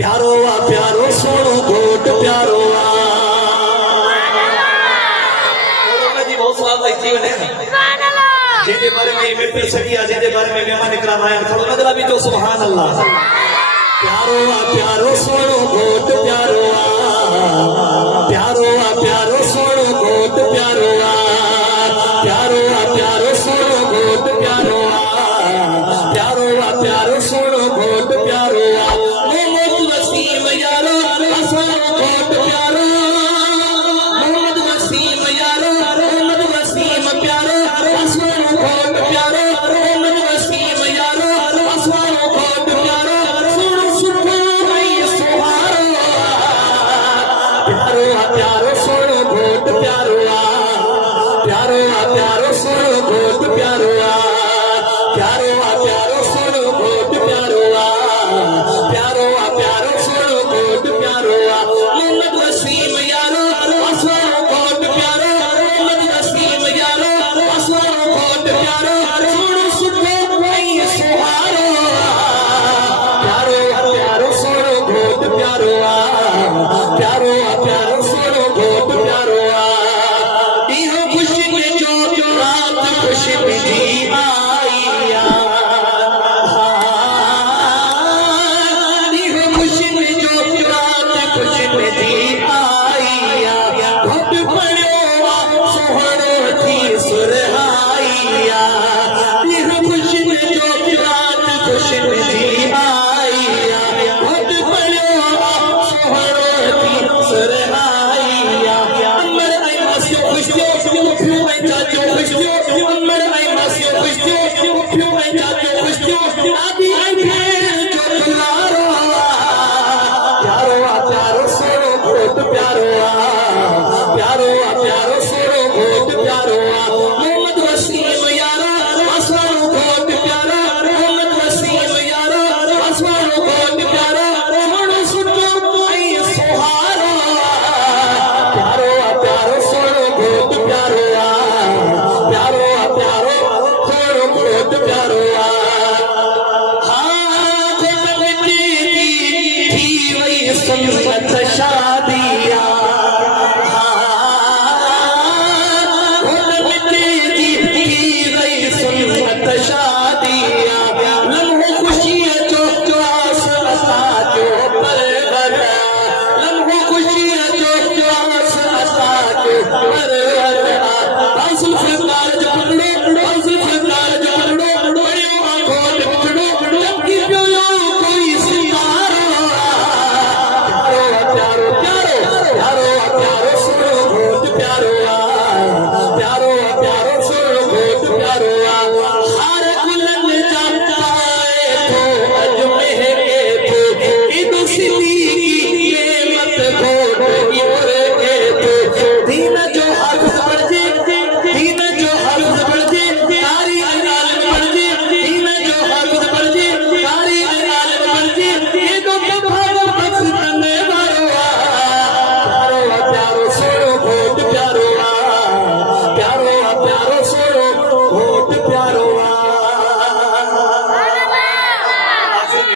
प्यारो आ प्यारो सोनो घोट प्यारो आ जी बहुत सवाल भाई जीवन है जिनके बारे में मैं पे छड़ी आ जिनके बारे में मेहमान इकराम आया थोड़ा मतलब भी तो सुभान अल्लाह प्यारो आ प्यारो सोनो घोट प्यारो आ प्यारो सोनो घोट प्यारो आ प्यारो सोनो घोट प्यारो आ प्यारो सोनो घोट प्यारो आ मोहम्मद वसीम यारो सोनो घोट प्यारो मोहम्मद वसीम यारो मोहम्मद वसीम प्यारो सोनो घोट प्यारो मोहम्मद वसीम यारो सोनो घोट प्यारो सोनो सुखो भाई सुहारो प्यारो सोनो घोट प्यारो आ प्यारो सोनो घोट प्यारो आ प्यारो सोनो घोट प्यारो आ प्यारो सोनो घोट प्यारो आ मोहम्मद वसीम यारो सोनो घोट प्यारो मोहम्मद वसीम यारो सोनो घोट प्यारो सोनो सुखो भाई सुहारो प्यारो सोनो घोट प्यारो आ प्यारो सोनो घोट प्यारो आ इहो खुशी में जो रात खुशी में जी आईया इहो खुशी में जो रात खुशी में जी आईया घुट पड़ो सोहरो थी सुरहाइया इहो खुशी में जो रात खुशी में जी आईया घुट पड़ो सोहरो थी सुरहाइया अमर आई मस्यो खुशियो फ्यू आई चाचो खुशियो अमर आई मस्यो खुशियो फ्यू आई चाचो खुशियो आदि आई फिर जो दुलारो प्यारो सोनो घोट प्यारो आ प्यारो सोनो घोट प्यारो आ मोहम्मद वसीम यारो सोनो घोट प्यारो मोहम्मद वसीम यारो सोनो घोट प्यारो सोनो सुनो आई सुहारो प्यारो सोनो घोट प्यारो आ प्यारो सोनो घोट प्यारो आ हाँ घोट मिट्टी थी वही सुन्नत शादिया